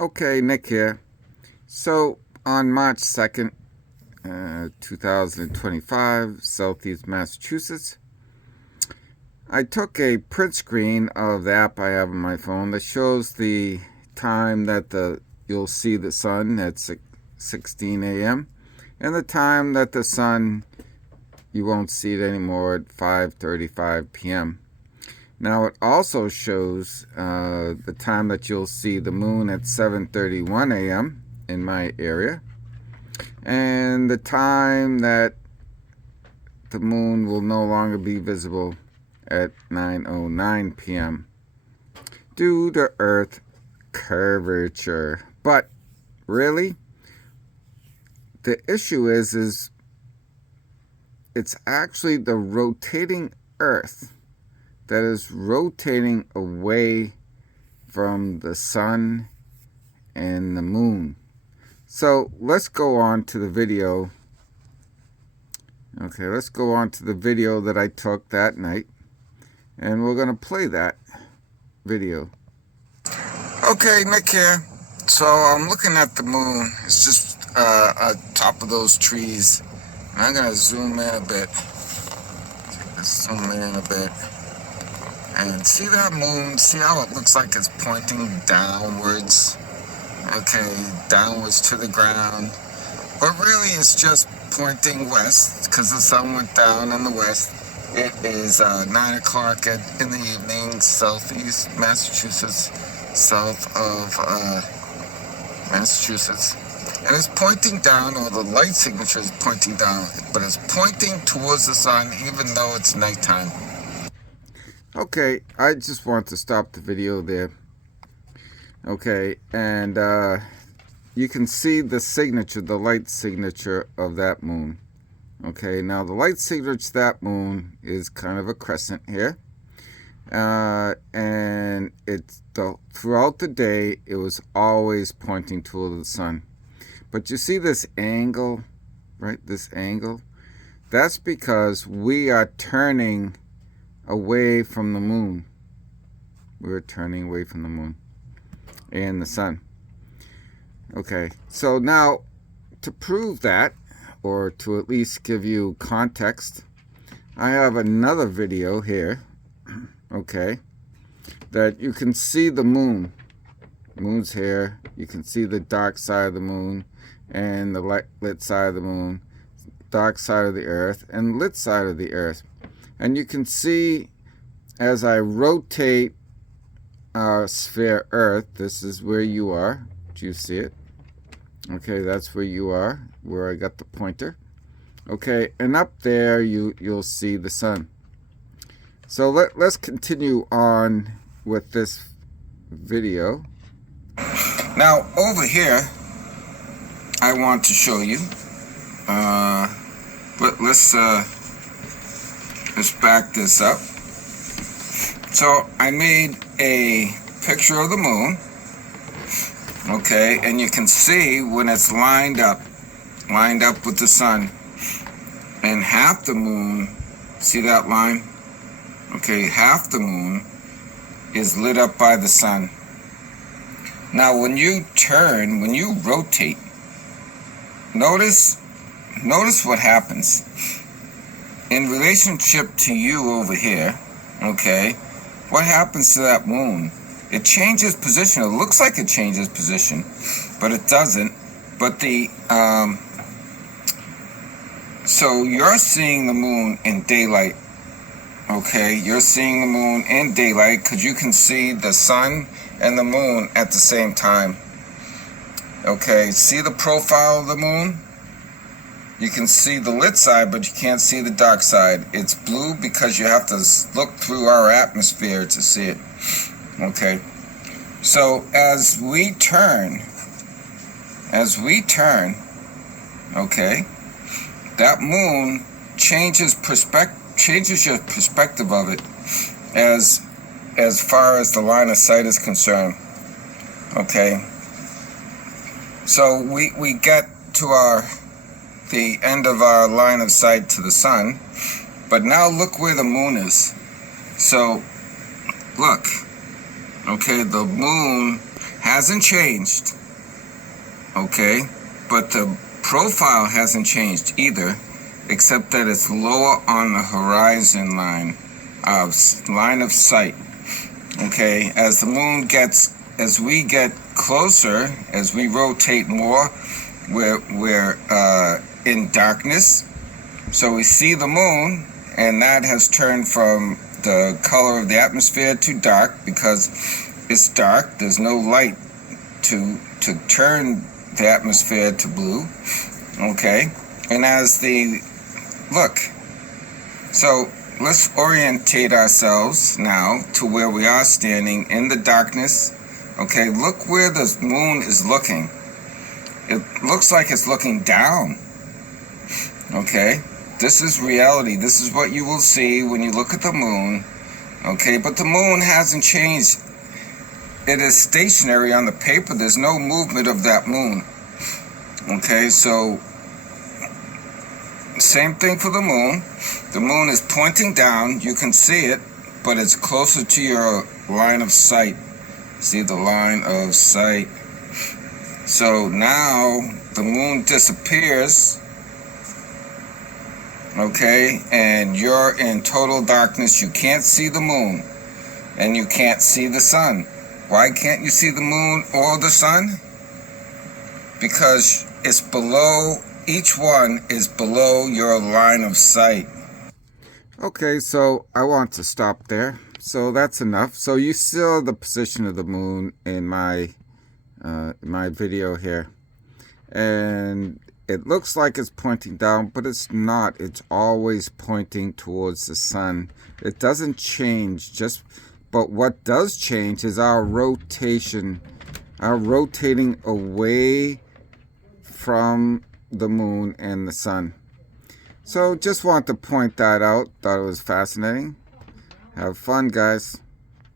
Okay, Nick here. So, on March 2nd, 2025, Southeast Massachusetts, I took a print screen of the app I have on my phone that shows the time that you'll see the sun at 16 a.m. and the time that the sun you won't see it anymore at 5:35 p.m. Now it also shows the time that you'll see the moon at 7:31 a.m. in my area, and the time that the moon will no longer be visible at 9:09 p.m. due to Earth curvature. But really, the issue is it's actually the rotating Earth that is rotating away from the sun and the moon. So let's go on to the video. Okay, let's go on to the video that I took that night, and we're going to play that video. Okay, Nick here. So I'm looking at the moon. It's just on top of those trees. And I'm going to zoom in a bit. Let's zoom in a bit. And see that moon? See how it looks like it's pointing downwards? Okay, downwards to the ground. But really it's just pointing west because the sun went down in the west. It is 9 o'clock in the evening, southeast Massachusetts, south of Massachusetts. And it's pointing down, or the light signature is pointing down, but it's pointing towards the sun even though it's nighttime. Okay, I just want to stop the video there. Okay, and you can see the signature, the light signature of that moon. Okay, now the light signature of that moon is kind of a crescent here. And throughout the day, it was always pointing toward the sun. But you see this angle, right? This angle? That's because we are turning away from the moon. We're turning away from the moon and the sun. Okay, so now to prove that, or to at least give you context, I have another video here, okay, that you can see the moon. Moon's here. You can see the dark side of the moon and the lit side of the moon, dark side of the earth and lit side of the earth. And you can see as I rotate our sphere Earth, this is where you are. Do you see it? Okay, that's where you are, where I got the pointer. Okay, and up there you'll see the sun. So let's continue on with this video. Now over here, I want to show you. Let's back this up. So I made a picture of the moon. Okay, and you can see when it's lined up with the sun, and half the moon, see that line? Okay, half the moon is lit up by the sun. Now when you turn, when you rotate, notice what happens. In relationship to you over here, okay, what happens to that moon? It changes position. It looks like it changes position, but it doesn't. But so you're seeing the moon in daylight, okay? You're seeing the moon in daylight because you can see the sun and the moon at the same time. Okay, see the profile of the moon? You can see the lit side, but you can't see the dark side. It's blue because you have to look through our atmosphere to see it. Okay, so as we turn, okay, that moon changes your perspective of it as far as the line of sight is concerned. Okay, so we get to the end of our line of sight to the sun, but now look where the moon is. So look, okay, the moon hasn't changed, okay? But the profile hasn't changed either, except that it's lower on the horizon line of sight, okay? As the moon gets, as we get closer, as we rotate more, we're in darkness. So we see the moon, and that has turned from the color of the atmosphere to dark because it's dark. There's no light to turn the atmosphere to blue, okay? And as the, look, so let's orientate ourselves now to where we are standing in the darkness, okay? Look where the moon is looking. It looks like it's looking down, okay? This is reality. This is what you will see when you look at the moon, okay? But the moon hasn't changed. It is stationary on the paper. There's no movement of that moon, okay? So, same thing for the moon. The moon is pointing down. You can see it, but it's closer to your line of sight. See the line of sight. So now the moon disappears, okay, and you're in total darkness. You can't see the moon, and you can't see the sun. Why can't you see the moon or the sun? Because it's below, each one is below your line of sight. Okay, so I want to stop there. So that's enough. So you saw the position of the moon in my video here. And it looks like it's pointing down, but it's not. It's always pointing towards the sun. It doesn't change, but what does change is our rotation, our rotating away from the moon and the sun. So just want to point that out. Thought it was fascinating. Have fun, guys.